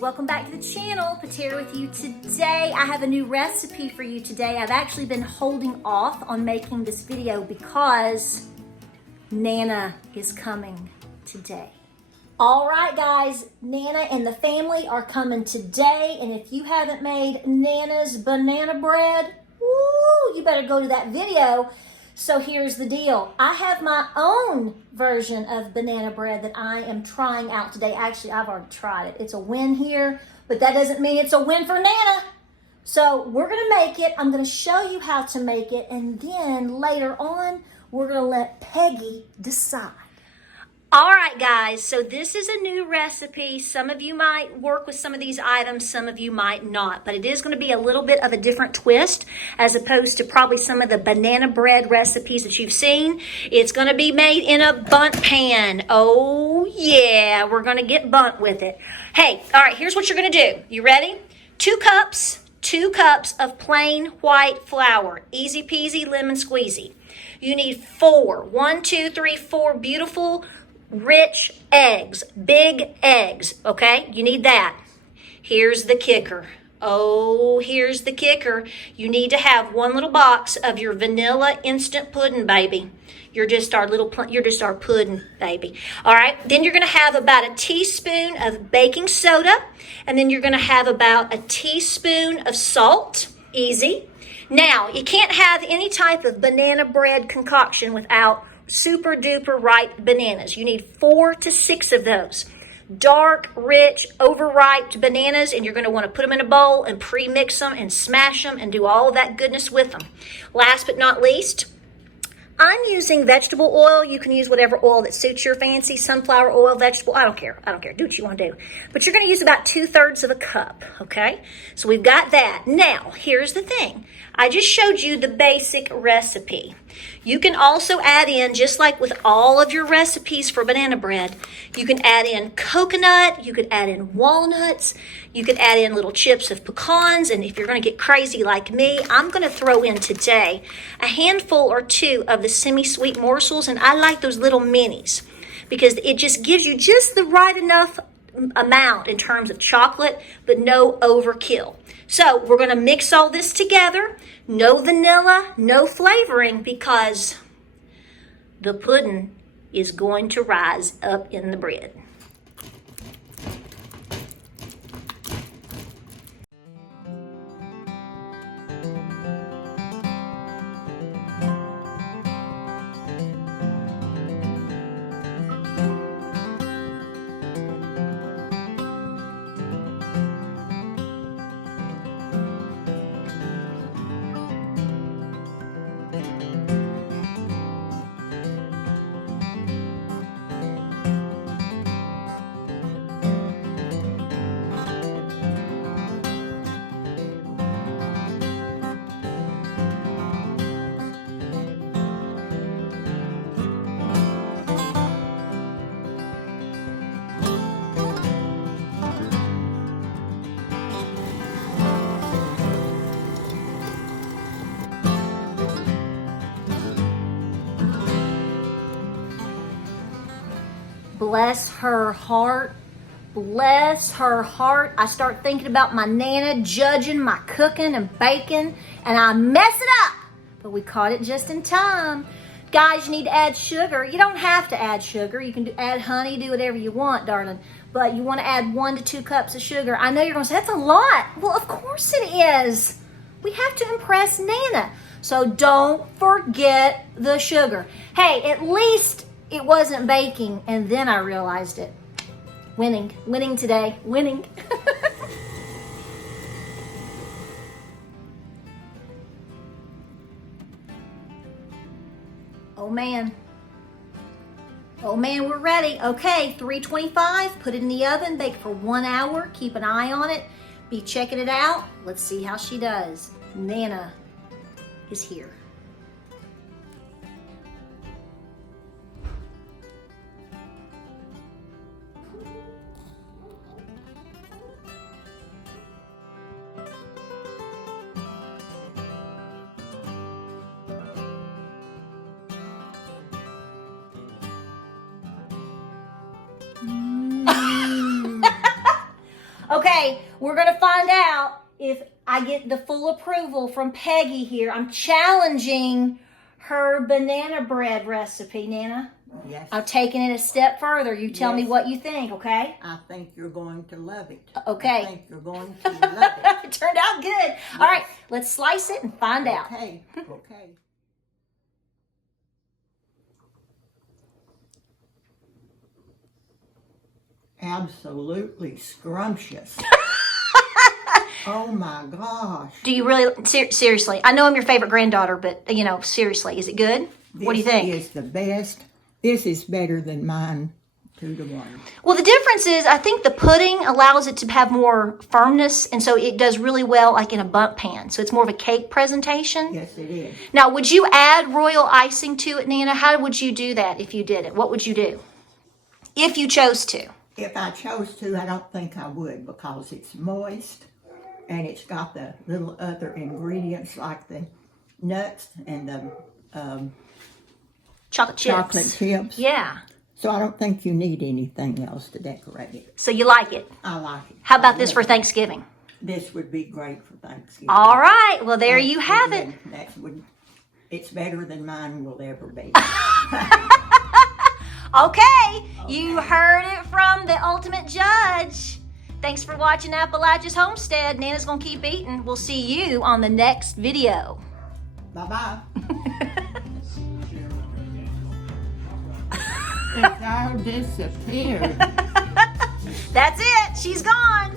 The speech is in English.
welcome back to the channel. Patara with you today. I have a new recipe for you today. I've actually been holding off on making this video because Nana is coming today. All right, guys, Nana and the family are coming today, and if you haven't made Nana's banana bread, woo, you better go to that video. So here's the deal. I have my own version of banana bread that I am trying out today. Actually, I've already tried it. It's a win here, but that doesn't mean it's a win for Nana. So we're gonna make it. I'm gonna show you how to make it, and then later on, we're gonna let Peggy decide. All right, guys, so this is a new recipe. Some of you might work with some of these items, some of you might not, but it is going to be a little bit of a different twist as opposed to probably some of the banana bread recipes that you've seen. It's going to be made in a Bundt pan. Oh, yeah, we're going to get Bundt with it. Hey, all right, here's what you're going to do. You ready? 2 cups of plain white flour. Easy peasy, lemon squeezy. You need 4 beautiful rich eggs, big eggs, okay? You need that. Here's the kicker. Oh, here's the kicker. You need to have 1 little box of your vanilla instant pudding, baby. You're just our pudding, baby. All right, then you're gonna have about a teaspoon of baking soda, and then you're gonna have about a teaspoon of salt, easy. Now, you can't have any type of banana bread concoction without super duper ripe bananas. You need 4 to 6 of those. Dark, rich, overripe bananas, and you're going to want to put them in a bowl and pre-mix them and smash them and do all of that goodness with them. Last but not least, I'm using vegetable oil. You can use whatever oil that suits your fancy. Sunflower oil, vegetable, I don't care. Do what you want to do. But you're going to use about 2/3 of a cup, okay? So we've got that. Now, here's the thing. I just showed you the basic recipe. You can also add in, just like with all of your recipes for banana bread, you can add in coconut, you could add in walnuts, you could add in little chips of pecans, and if you're going to get crazy like me, I'm going to throw in today a handful or 2 of the semi-sweet morsels, and I like those little minis because it just gives you just the right enough amount in terms of chocolate, but no overkill. So we're going to mix all this together. No vanilla, no flavoring, because the pudding is going to rise up in the bread. Bless her heart. Bless her heart. I start thinking about my Nana judging my cooking and baking, and I mess it up. But we caught it just in time. Guys, you need to add sugar. You don't have to add sugar. You can add honey, do whatever you want, darling. But you want to add 1 to 2 cups of sugar. I know you're going to say, that's a lot. Well, of course it is. We have to impress Nana. So don't forget the sugar. Hey, at least it wasn't baking, and then I realized it. Winning today, winning. Oh man, we're ready. Okay, 325, put it in the oven, bake for 1 hour, keep an eye on it, be checking it out. Let's see how she does. Nana is here. Okay, Okay, we're going to find out if I get the full approval from Peggy here. I'm challenging her banana bread recipe, Nana. Yes. I'm taking it a step further. You tell me what you think, okay? I think you're going to love it. Okay. I think you're going to love it. It turned out good. Yes. All right, let's slice it and find out. Okay, okay. Absolutely scrumptious. Oh my gosh. Do you really, seriously, I know I'm your favorite granddaughter, but, you know, seriously, is it good? What do you think? This is the best. This is better than mine, 2-1. Well, the difference is I think the pudding allows it to have more firmness, and so it does really well like in a Bundt pan. So it's more of a cake presentation. Yes, it is. Now, would you add royal icing to it, Nana? How would you do that if you did it? What would you do if you chose to? If I chose to, I don't think I would because it's moist and it's got the little other ingredients like the nuts and the Chocolate chips. chocolate chips. Yeah. So I don't think you need anything else to decorate it. So you like it? I like it. How about this for Thanksgiving? This would be great for Thanksgiving. All right. Well, there you have it. It's better than mine will ever be. Okay. You heard it from the ultimate judge. Thanks for watching Appalachia's Homestead. Nana's going to keep eating. We'll see you on the next video. Bye-bye. It's all disappeared. That's it. She's gone.